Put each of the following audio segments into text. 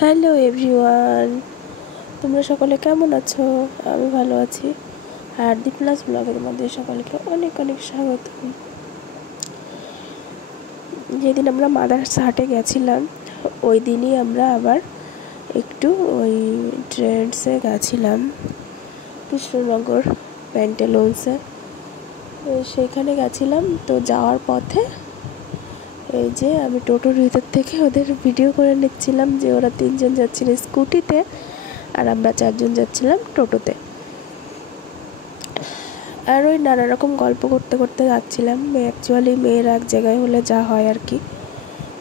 Hello everyone, তোমরা সকলে কেমন আছো? আমি ভালো আছি। আর দি প্লাস ব্লগের মধ্যে সকলকে অনেক অনেক স্বাগত। যেদিন আমরা মাদার্স হাটে গেছিলাম ওই দিনই আমরা আবার একটু ওই ট্রেন্ডসে গেছিলাম, কৃষ্ণনগর প্যান্টালুন্সে। সেখানে গেছিলাম। তো যাওয়ার পথে এই যে আমি টোটোর ভিতর থেকে ওদের ভিডিও করে নিচ্ছিলাম যে ওরা 3জন যাচ্ছিল স্কুটিতে আর আমরা 4জন যাচ্ছিলাম টোটোতে। আর ওই নানা রকম গল্প করতে করতে যাচ্ছিলাম। অ্যাকচুয়ালি মেয়েরা এক জায়গায় হলে যা হয় আর কি,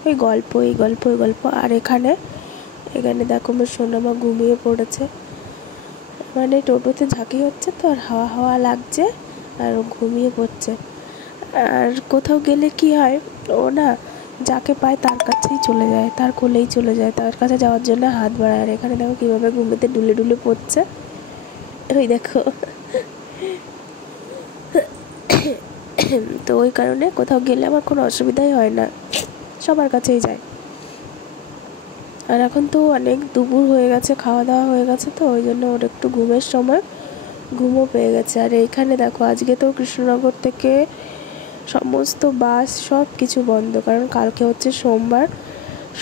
ওই গল্প এই গল্প ওই গল্প। আর এখানে দেখো আমার সোনামা ঘুমিয়ে পড়েছে, মানে টোটোতে ঝাঁকি হচ্ছে তো আর হাওয়া হাওয়া লাগছে আর ও ঘুমিয়ে পড়ছে। আর কোথাও গেলে কি হয়, ও না যাকে পায় তার কাছেই চলে যায়, তার কোলেই চলে যায়, তার কাছে যাওয়ার জন্য হাত বাড়ায়। আর এখানে দেখো কীভাবে ঘুমিতে ডুলে ডুলে পড়ছে, ওই দেখো। তো ওই কারণে কোথাও গেলে আমার কোনো অসুবিধাই হয় না, সবার কাছেই যায়। আর এখন তো অনেক দুপুর হয়ে গেছে, খাওয়া দাওয়া হয়ে গেছে, তো ওই জন্য ওর একটু ঘুমের সময় ঘুমও পেয়ে গেছে। আর এইখানে দেখো আজকে তো কৃষ্ণনগর থেকে সমস্ত বাস সব কিছু বন্ধ, কারণ কালকে হচ্ছে সোমবার।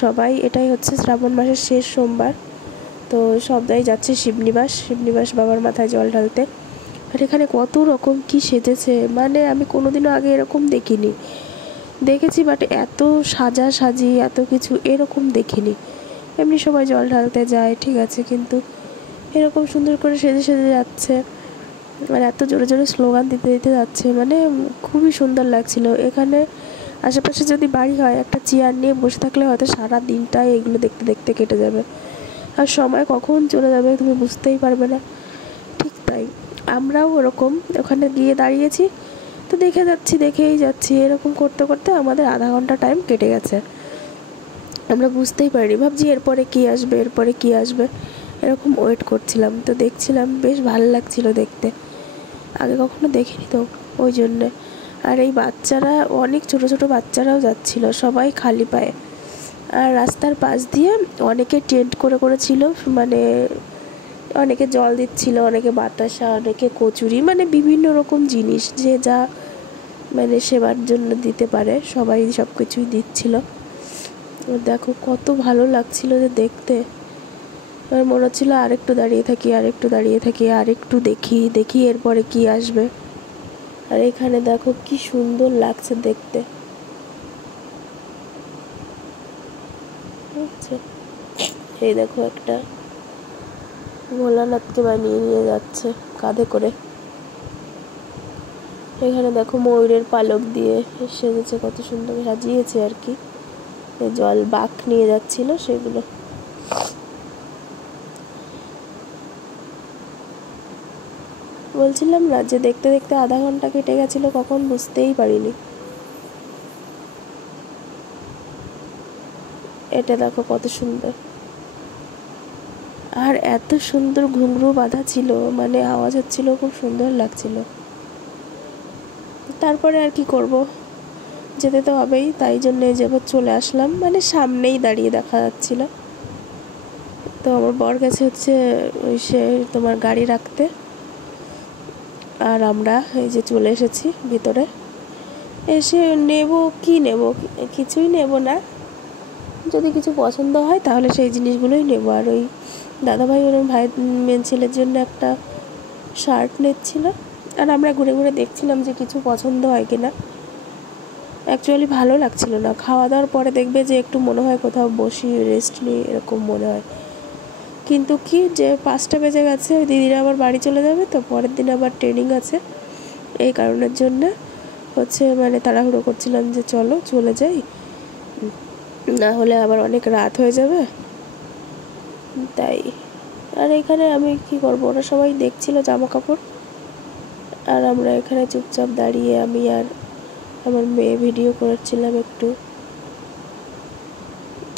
সবাই এটাই হচ্ছে শ্রাবণ মাসের শেষ সোমবার, তো সবাই যাচ্ছে শিবনিবাস বাবার মাথায় জল ঢালতে। আর এখানে কত রকম কি সেজেছে, মানে আমি কোনোদিনও আগে এরকম দেখিনি। দেখেছি বাট এত সাজি এত কিছু এরকম দেখিনি। এমনি সবাই জল ঢালতে যায় ঠিক আছে, কিন্তু এরকম সুন্দর করে সেজে সেজে যাচ্ছে আর এত জোরে জোরে স্লোগান দিতে দিতে যাচ্ছে, মানে খুবই সুন্দর লাগছিল। এখানে আশেপাশে যদি বাড়ি হয় একটা চেয়ার নিয়ে বসে থাকলে হয়তো সারা দিনটাই এগুলো দেখতে দেখতে কেটে যাবে, আর সময় কখন চলে যাবে তুমি বুঝতেই পারবে না। ঠিক তাই আমরাও ওরকম ওখানে গিয়ে দাঁড়িয়েছি, তো দেখেই যাচ্ছি, এরকম করতে করতে আমাদের আধা ঘন্টা টাইম কেটে গেছে। আমরা বুঝতেই পারিনি, ভাবছি এরপরে কি আসবে এরকম ওয়েট করছিলাম। তো দেখছিলাম বেশ ভালো লাগছিল দেখতে, আগে কখনো দেখিনি তো ওই জন্যে। আর এই বাচ্চারা অনেক ছোট ছোট বাচ্চারাও যাচ্ছিল, সবাই খালি পায়ে। আর রাস্তার পাশ দিয়ে অনেকে টেন্ট করেছিল, মানে অনেকে জল দিচ্ছিল, অনেকে বাতাসা, অনেকে কচুরি, মানে বিভিন্ন রকম জিনিস যে যা মানে সেবার জন্য দিতে পারে সবাই সব কিছুই দিচ্ছিল। দেখো কত ভালো লাগছিল যে দেখতে। আমার মনে হচ্ছিল আরেকটু দাঁড়িয়ে থাকি আরেকটু দেখি এরপরে কি আসবে। আর এখানে দেখো কি সুন্দর লাগছে দেখতে, এই দেখো একটা ভোলানাথকে বানিয়ে নিয়ে যাচ্ছে কাঁধে করে। এখানে দেখো ময়ূরের পালক দিয়ে সেজেছে, কত সুন্দর সাজিয়েছে আর কি। জল বাঁক নিয়ে যাচ্ছিল সেগুলো। বলছিলাম না যে দেখতে দেখতে আধা ঘন্টা কেটে গেছিল, কখন বুঝতেই পারিনি। এটা দেখো কত সুন্দর, আর এত সুন্দর ঘুঙরু বাঁধা ছিল, মানে আওয়াজ হচ্ছিল, খুব সুন্দর লাগছিল। তারপরে আর কি করব, যেতে তো হবেই, তাই জন্য যেবার চলে আসলাম, মানে সামনেই দাঁড়িয়ে দেখা যাচ্ছিল। তো আমার বর গেছে হচ্ছে সে তোমার গাড়ি রাখতে, আর আমরা এই যে চলে এসেছি ভিতরে। এসে নেব কিছুই নেব না, যদি কিছু পছন্দ হয় তাহলে সেই জিনিসগুলোই নেব। আর ওই দাদাভাই ওর ভাইয়ের মেন ছেলের জন্য একটা শার্ট নিচ্ছিল, আর আমরা ঘুরে ঘুরে দেখছিলাম যে কিছু পছন্দ হয় কিনা। অ্যাকচুয়ালি ভালো লাগছিল না, খাওয়া দাওয়ার পরে দেখবে যে একটু মনে হয় কোথাও বসি রেস্ট নিই, এরকম মনে হয়। কিন্তু কি যে 5টা বেজে গেছে, দিদিরা আবার বাড়ি চলে যাবে, তো পরের দিন আবার ট্রেনিং আছে, এই কারণের জন্য হচ্ছে মানে তাড়াহুড়ো করছিলাম যে চলো চলে যাই, না হলে আবার অনেক রাত হয়ে যাবে, তাই। আর এখানে আমি কি করবো, ওরা সবাই দেখছিল জামা কাপড়, আর আমরা এখানে চুপচাপ দাঁড়িয়ে আমি আর আমার মেয়ে ভিডিও করছিলাম একটু।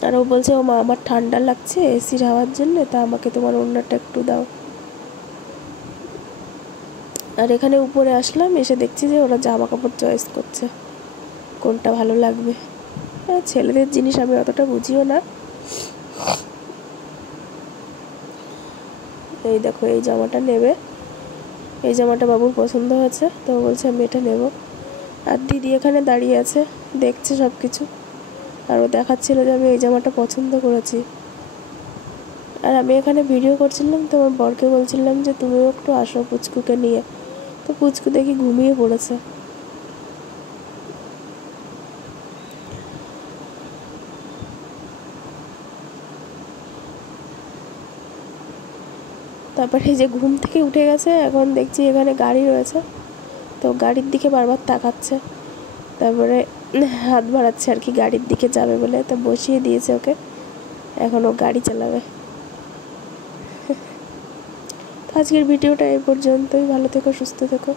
আর ও বলছে ও মা আমার ঠান্ডা লাগছে এসির হাওয়ার জন্য, তা আমাকে তোমার ওড়নাটা একটু দাও। আর এখানে উপরে আসলাম, এসে দেখছি যে ওরা জামা কাপড় চয়েস করছে কোনটা ভালো লাগবে। ছেলেদের জিনিস আমি অতটা বুঝিও না, এই দেখো এই জামাটা নেবে, এই জামাটা বাবুর পছন্দ হয়েছে, তো বলছে আমি এটা নেব। আর দিদি এখানে দাঁড়িয়ে আছে, দেখছে সব কিছু, আর ও দেখাচ্ছিল যে আমি এই জামাটা পছন্দ করেছি। আর আমি এখানে ভিডিও করছিলাম, তো আমার বরকে বলছিলাম যে তুমিও একটু আসো পুচকুকে নিয়ে। তো পুচকু দেখি ঘুমিয়ে পড়েছে। তারপরে এই যে ঘুম থেকে উঠে গেছে, এখন দেখছি এখানে গাড়ি রয়েছে, তো গাড়ির দিকে বারবার তাকাচ্ছে, তারপরে হাত বাড়াচ্ছে আর কি গাড়ির দিকে যাবে বলে, তো বসিয়ে দিয়েছে ওকে, এখন ও গাড়ি চালাবে। তো আজকের ভিডিওটা এই পর্যন্তই, ভালো থেকো, সুস্থ থেকো।